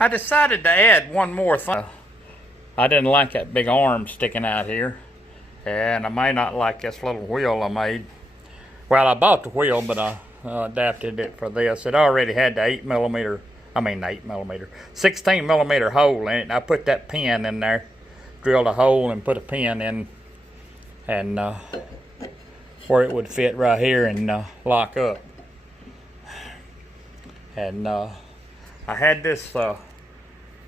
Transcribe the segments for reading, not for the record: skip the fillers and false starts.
I decided to add one more thing. I didn't like that big arm sticking out here, and I may not like this little wheel I made. Well, I bought the wheel, but I adapted it for this. It already had the 16 millimeter hole in it. I put that pin in there, drilled a hole and put a pin in, and where it would fit right here and lock up. And I had this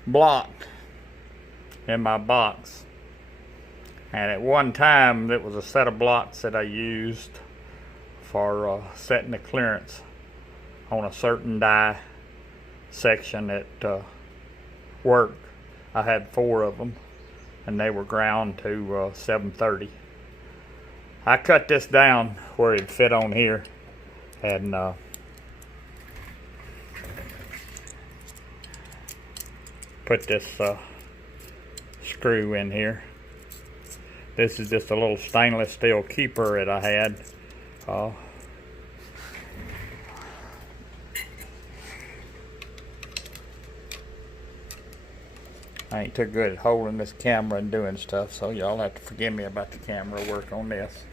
block in my box, and at one time it was a set of blocks that I used for setting the clearance on a certain die section at work. I had 4 of them, and they were ground to 730. I cut this down where it fit on here, and put this screw in here. This is just a little stainless steel keeper that I had. I ain't too good at holding this camera and doing stuff, so y'all have to forgive me about the camera work on this.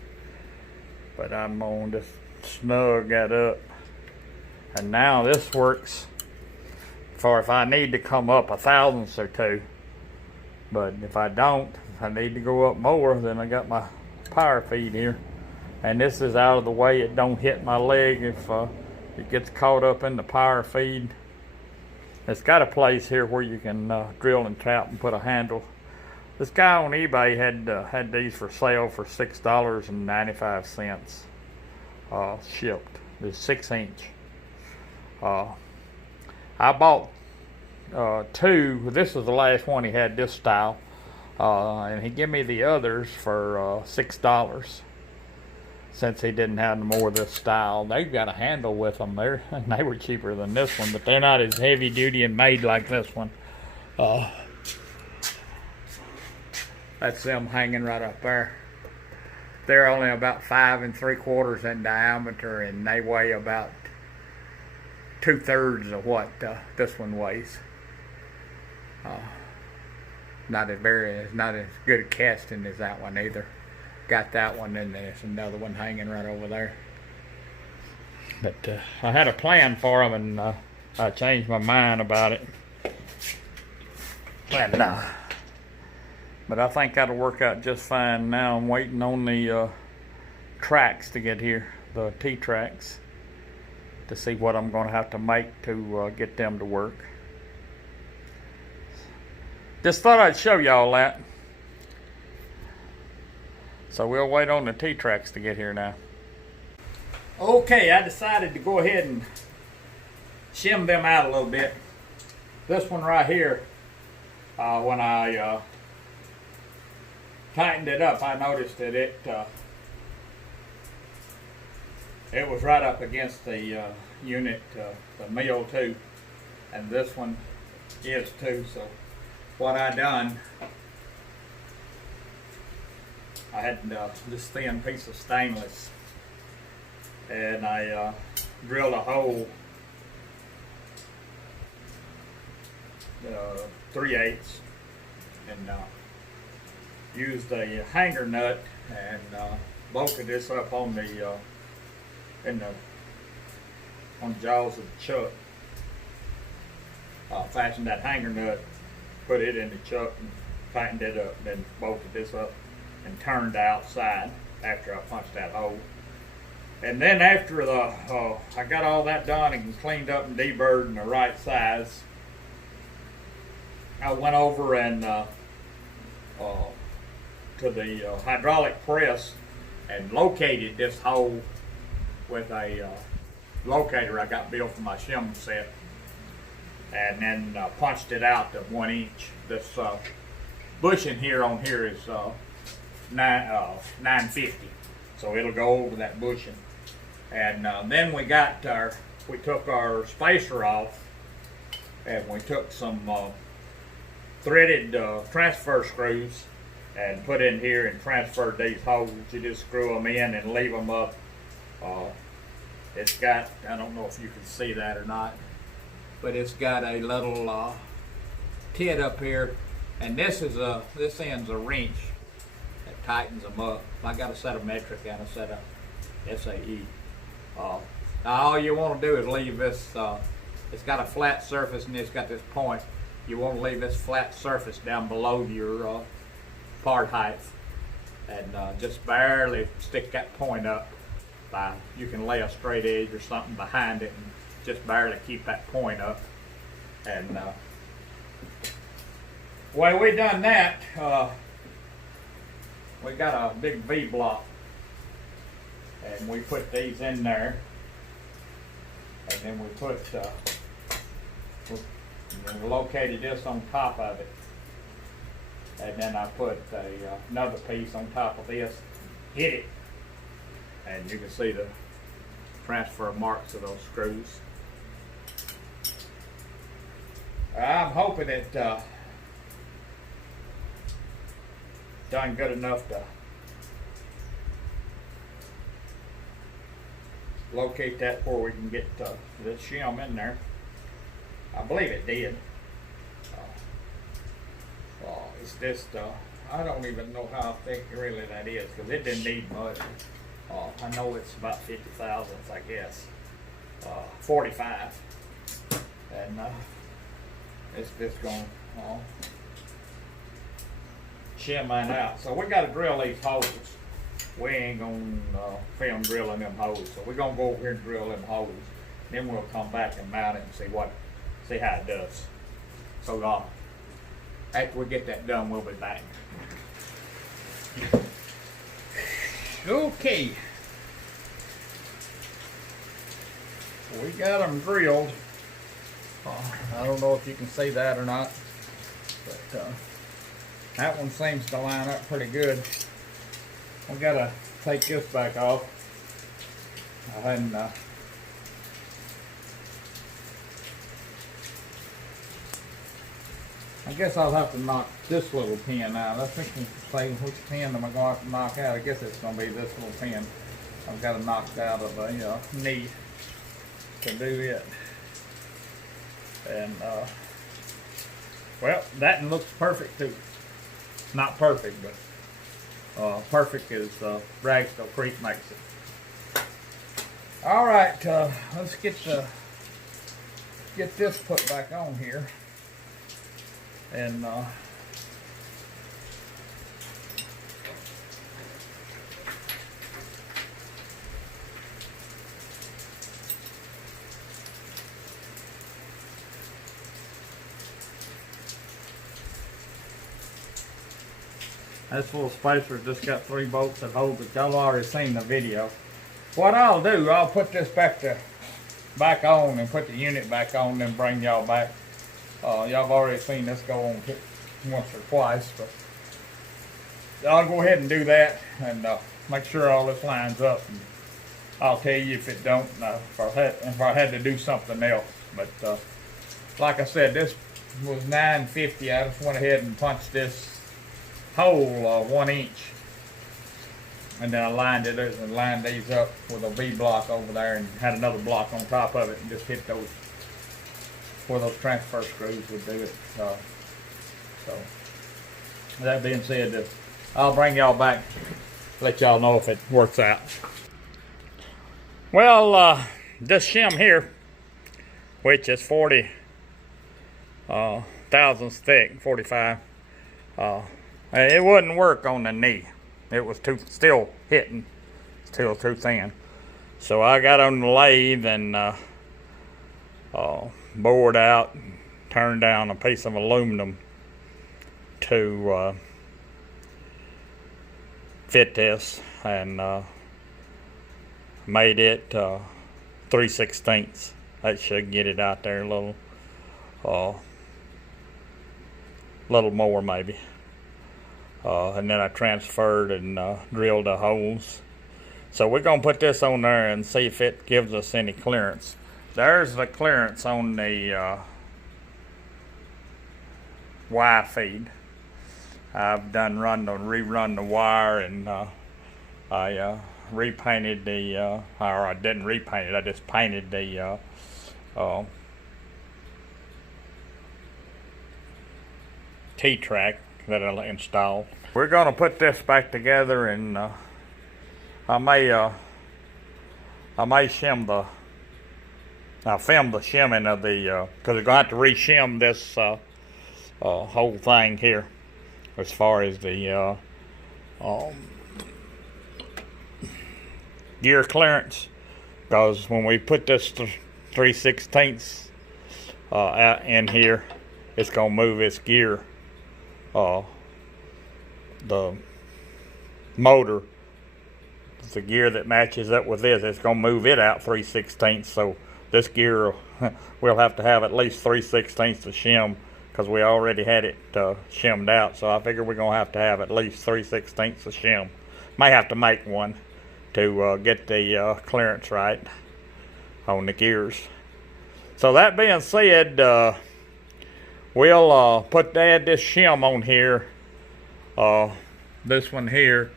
But I'm gonna just snug that up. And now this works for if I need to come up 1/1000th or 2. But if I don't, if I need to go up more, then I got my power feed here. And this is out of the way. It don't hit my leg if it gets caught up in the power feed. It's got a place here where you can drill and tap and put a handle. This guy on eBay had these for sale for $6.95 shipped. The 6-inch. I bought 2. This was the last one he had, this style, and he gave me the others for $6. Since he didn't have more of this style. They've got a handle with them there, and they were cheaper than this one, but they're not as heavy duty and made like this one. That's them hanging right up there. They're only about 5 3/4 in diameter, and they weigh about 2/3 of what this one weighs. Not as good a casting as that one either. Got that one, and there's another one hanging right over there. But I had a plan for them, and I changed my mind about it. And, but I think that'll work out just fine. Now I'm waiting on the tracks to get here, the T-tracks, to see what I'm going to have to make to get them to work. Just thought I'd show y'all that. So we'll wait on the T-tracks to get here now. Okay, I decided to go ahead and shim them out a little bit. This one right here, when I tightened it up, I noticed that it was right up against the unit, the mill too, and this one is too. So what I done, I had this thin piece of stainless, and I drilled a hole 3/8 and used a hanger nut and bolted this up on the on the jaws of the chuck. Fastened that hanger nut, put it in the chuck, and tightened it up, then bolted this up and turned outside after I punched that hole. And then after I got all that done and cleaned up and deburred in the right size, I went over and to the hydraulic press and located this hole with a locator I got built for my shim set, and then punched it out to 1 inch. This bushing here on here is 950, so it'll go over that bushing. And then we took our spacer off, and we took some threaded transfer screws and put in here and transferred these holes. You just screw them in and leave them up. It's got, I don't know if you can see that or not, but it's got a little tit up here, and this end's a wrench that tightens them up. I got a set of metric and a set of SAE. Now all you want to do is leave this. It's got a flat surface and it's got this point. You want to leave this flat surface down below your part height, and just barely stick that point up. You can lay a straight edge or something behind it and just barely keep that point up. And well, we done that. We got a big V block, and we put these in there, and then we put we located this on top of it, and then I put another piece on top of this, hit it, and you can see the transfer marks of those screws. I'm hoping it done good enough to locate that before we can get this shim in there. I believe it did. It's just, I don't even know how thick really that is, because it didn't need much. I know it's about 50 thousandths, I guess. 45. And it's just going to shim mine out. So we got to drill these holes. We ain't going to film drilling them holes. So we're going to go over here and drill them holes. Then we'll come back and mount it and see how it does. So after we get that done, we'll be back. Okay. We got them drilled. I don't know if you can see that or not, but that one seems to line up pretty good. We gotta take this back off, and I guess I'll have to knock this little pin out. I think you can say which pin am I going to have to knock out. I guess it's going to be this little pin. I've got it knocked out of the knee to do it. And well, that one looks perfect too. Not perfect, but perfect as Ragstill Creek makes it. All right, let's get this put back on here. And this little spacer's just got 3 bolts that hold it. Y'all already seen the video. What I'll do, I'll put this back on and put the unit back on, then bring y'all back. Y'all have already seen this go on once or twice, but I'll go ahead and do that and make sure all this lines up. And I'll tell you if it don't, if I had to do something else. But like I said, this was 950. I just went ahead and punched this hole 1 inch, and then I lined these up with a V block over there, and had another block on top of it, and just hit those where those transfer screws would do it. So that being said, I'll bring y'all back, let y'all know if it works out. Well, this shim here, which is 40 thousandths thick, 45, it wouldn't work on the knee. It was still too thin. So I got on the lathe and bored out, turned down a piece of aluminum to fit this, and made it 3/16. That should get it out there a little more maybe. And then I transferred and drilled the holes. So we're gonna put this on there and see if it gives us any clearance. There's the clearance on the Y feed. I've rerun the wire, and I repainted or I didn't repaint it, I just painted the T-track that I installed. We're gonna put this back together, and I may shim the. I'll film the shimming of the because we're gonna have to re-shim this whole thing here, as far as the gear clearance. Because when we put this 3/16 out in here, it's gonna move its gear. The motor, the gear that matches up with this, it's gonna move it out 3/16. So this gear, we'll have to have at least 3/16 to shim, because we already had it shimmed out. So I figure we're gonna have to have at least 3/16 to shim. May have to make one to get the clearance right on the gears. So that being said, we'll add this shim on here, this one here,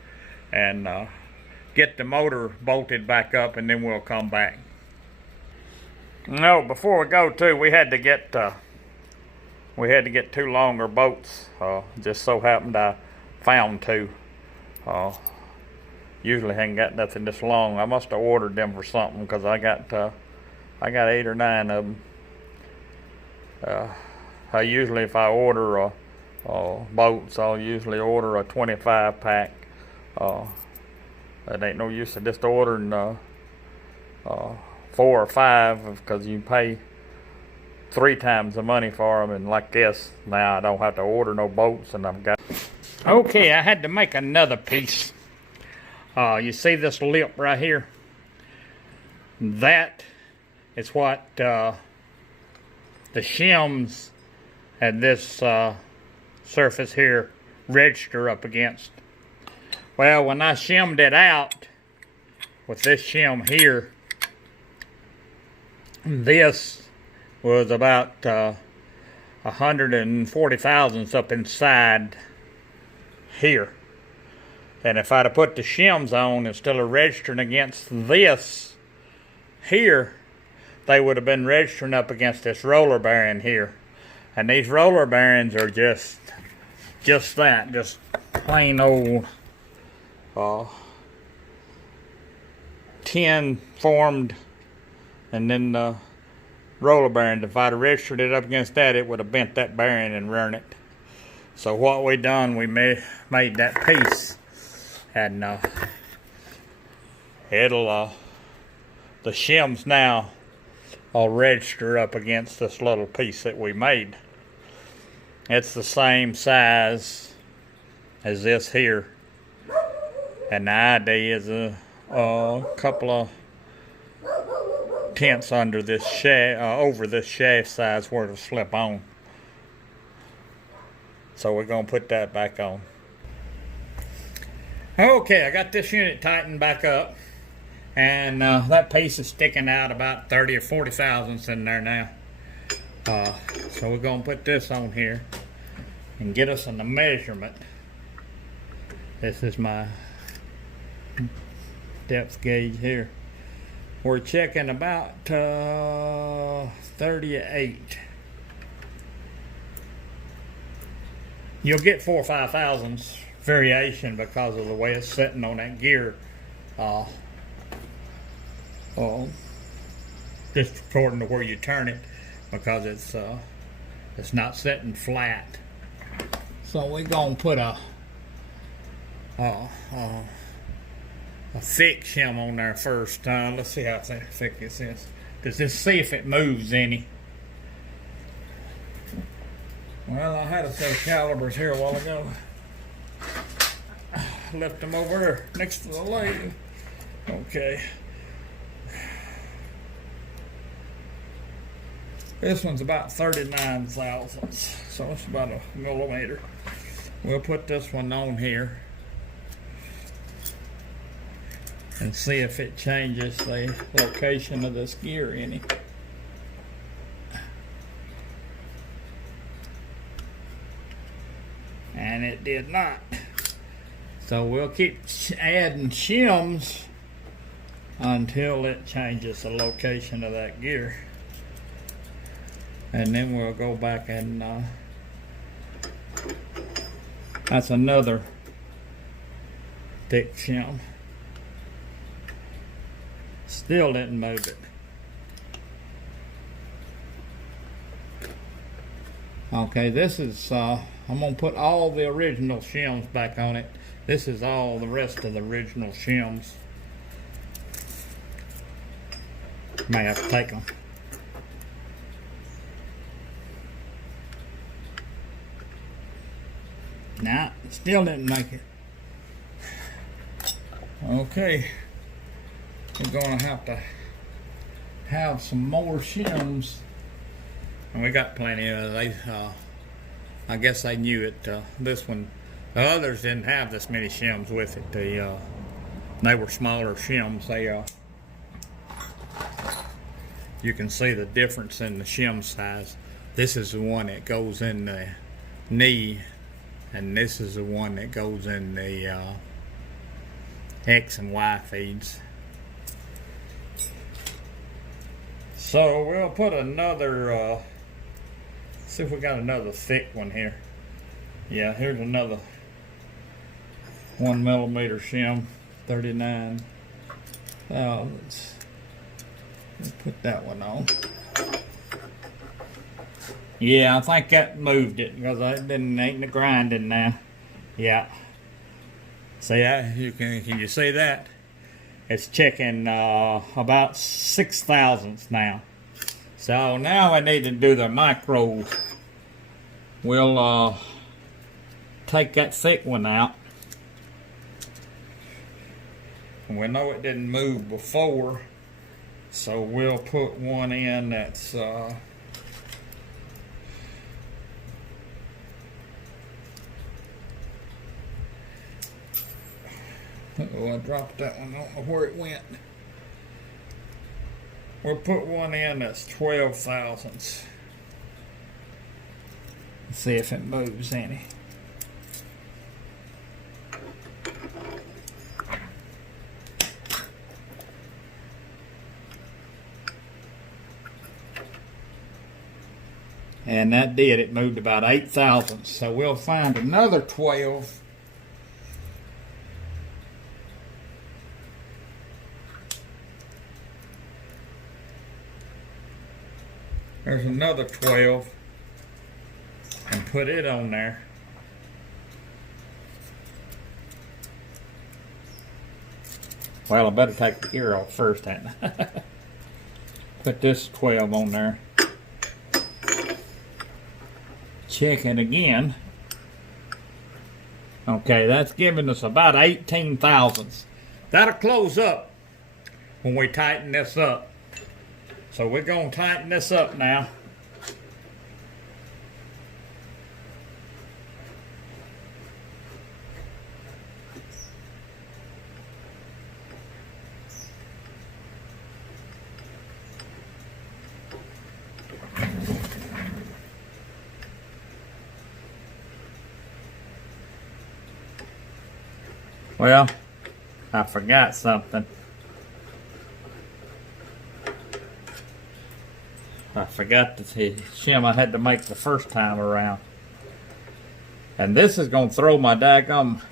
and get the motor bolted back up, and then we'll come back. No, before we go too, we had to get 2 longer bolts. Just so happened I found 2. Usually I ain't got nothing this long. I must have ordered them for something, because I got 8 or 9 of them. I usually, if I order bolts, I'll usually order a 25 pack. It ain't no use of just ordering 4 or 5, because you pay 3 times the money for them. And like this, now I don't have to order no bolts, and I've got. Okay, I had to make another piece. You see this lip right here? That is what the shims at this surface here register up against. Well, when I shimmed it out with this shim here, this was about 140 thousandths up inside here. And if I'd have put the shims on instead of registering against this here, they would have been registering up against this roller bearing here. And these roller bearings are just that, just plain old tin formed, and then the roller bearing. If I'd have registered it up against that, it would have bent that bearing and ruined it. So what we done, we made that piece, and it'll the shims now will register up against this little piece that we made. It's the same size as this here, and the idea is a couple of tenths under this shaft, over this shaft size where it'll slip on. So we're gonna put that back on. Okay, I got this unit tightened back up, and that piece is sticking out about 30 or 40 thousandths in there now. So we're gonna put this on here and get us on the measurement. This is my depth gauge here. We're checking about 38. You'll get 4 or 5 thousandths variation because of the way it's sitting on that gear. Just according to where you turn it, because it's not sitting flat. So we're gonna put a thick shim on there first. Let's see how thick this is. Just see if it moves any. Well, I had a set of calibers here a while ago. I left them over here next to the lathe. Okay. This one's about 39 thousandths, so it's about a millimeter. We'll put this one on here and see if it changes the location of this gear any. And it did not. So we'll keep adding shims until it changes the location of that gear. And then we'll go back and That's another thick shim. Still didn't move it. Okay, this is, I'm gonna put all the original shims back on it. This is all the rest of the original shims. May have to take them. Nah, still didn't make it. Okay, we're gonna have to have some more shims. And we got plenty of they. I guess they knew it. This one, the others didn't have this many shims with it. They were smaller shims. You can see the difference in the shim size. This is the one that goes in the knee, and this is the one that goes in the X and Y feeds. So we'll put another. See if we got another thick one here. Yeah, here's another 1 millimeter shim, 39 thousandths. Let's put that one on. Yeah, I think that moved it because I didn't ain't the grinding now. Yeah. See that? Can you see that? It's checking about 6 thousandths now. So now I need to do the micros. We'll take that thick one out. We know it didn't move before, so we'll put one in that's oh, I dropped that one. I don't know where it went. We'll put one in that's 12 thousandths. See if it moves any. And that did. It moved about 8 thousandths. So we'll find another 12. There's another 12 and put it on there. Well, I better take the gear off first, hadn't I? Put this 12 on there. Check it again. Okay, that's giving us about 18 thousandths. That'll close up when we tighten this up. So we're going to tighten this up now. Well, I forgot something. I forgot the shim I had to make the first time around. And this is going to throw my daggum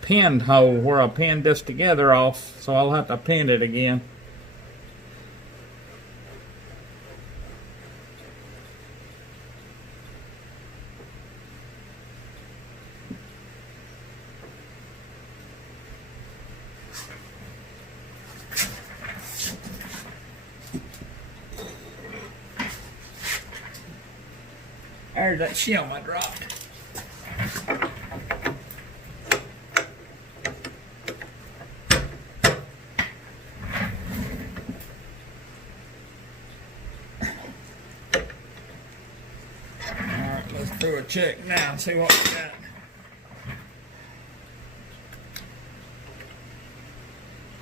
pin hole where I pinned this together off, so I'll have to pin it again. There's that shim I dropped. Alright, let's do a check now and see what we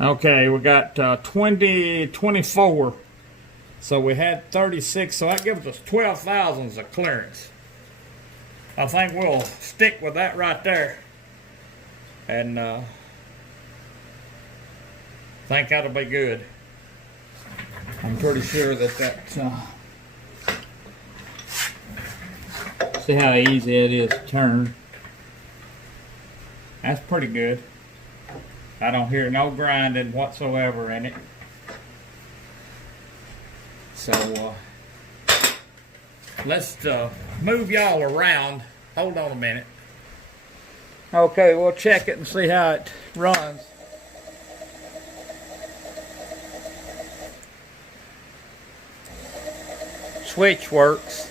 got. Okay, we got 24. So we had 36, so that gives us 12 thousandths of clearance. I think we'll stick with that right there. And think that'll be good. I'm pretty sure that See how easy it is to turn. That's pretty good. I don't hear no grinding whatsoever in it. So let's move y'all around. Hold on a minute. Okay, we'll check it and see how it runs. Switch works.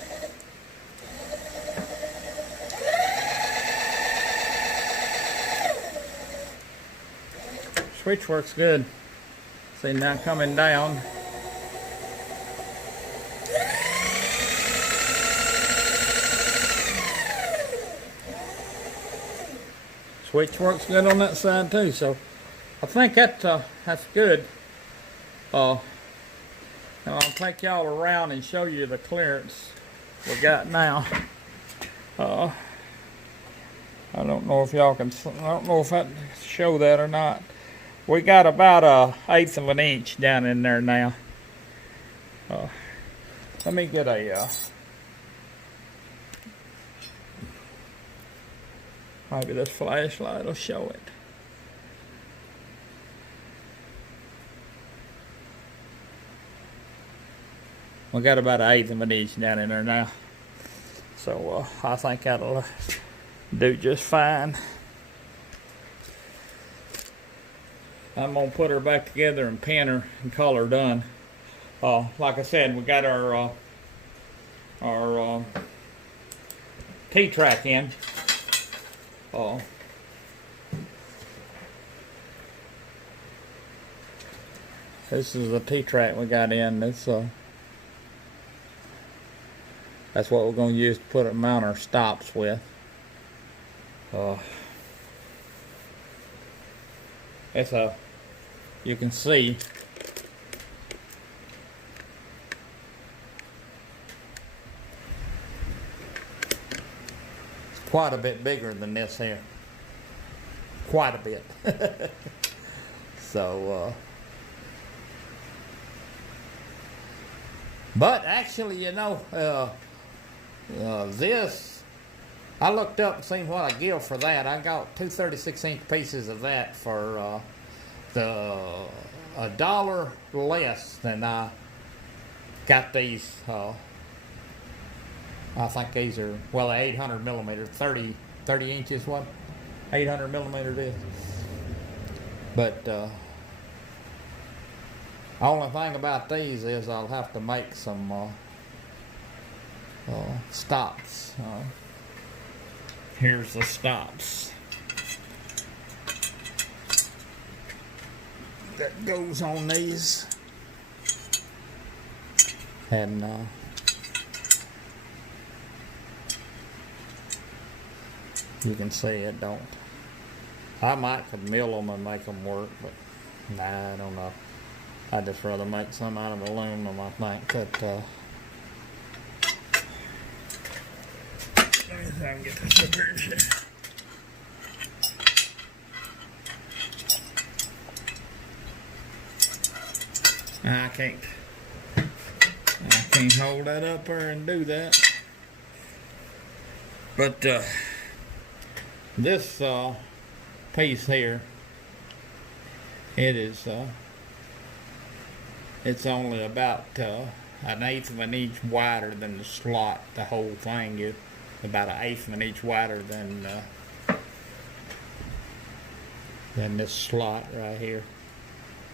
Switch works good. See, now coming down. Switch works good on that side too, so I think that's good. Now I'll take y'all around and show you the clearance we got now. I don't know if y'all can. I don't know if I can show that or not. We got about 1/8 of an inch down in there now. Let me get a. Maybe this flashlight will show it. We got about 1/8 of an inch down in there now. So I think that'll do just fine. I'm gonna put her back together and pin her and call her done. Like I said, we got our T-track in. This is the T-track we got in. This that's what we're going to use to mount our stops with. It's you can see it's quite a bit bigger than this here. Quite a bit. So, but actually, you know, this, I looked up and seen what I give for that. I got 2 36-inch pieces of that for $1 less than I got these. I think these are, well, 800 millimeter, 30 inches, what? 800 millimeter disc. But only thing about these is I'll have to make some stops. Here's the stops that goes on these, and you can see it don't. I might could mill them and make them work, but nah, I don't know. I'd just rather make some out of aluminum, I think. But let me see if I can get this up here. I can't hold that up there and do that. But this piece here, it is it's only about 1/8 of an inch wider than the slot. The whole thing is about 1/8 of an inch wider than this slot right here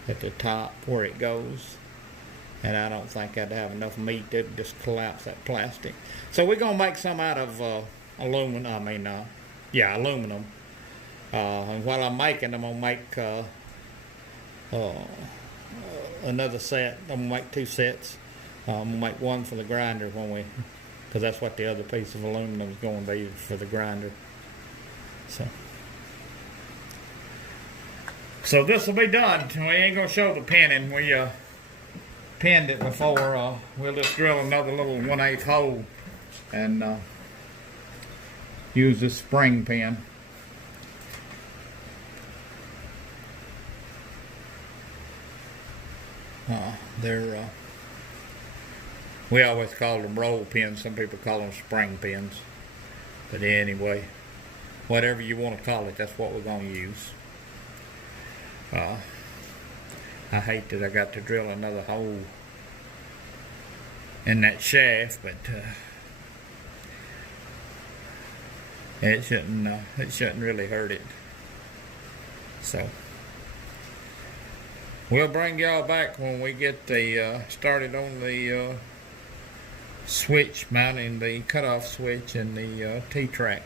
at the top where it goes. And I don't think I'd have enough meat to just collapse that plastic. So we're gonna make some out of aluminum. Aluminum. And while I'm making, I'm gonna make another set. I'm gonna make 2 sets. I'm gonna make one for the grinder because that's what the other piece of aluminum is going to be for the grinder. So this will be done. We ain't gonna show the pinning. We pinned it before. We'll just drill another little 1/8 hole and use this spring pin. We always called them roll pins. Some people call them spring pins. But anyway, whatever you want to call it, that's what we're going to use. I hate that I got to drill another hole in that shaft, but it shouldn't really hurt it. So we'll bring y'all back when we get the started on the switch, mounting the cutoff switch and the T-track.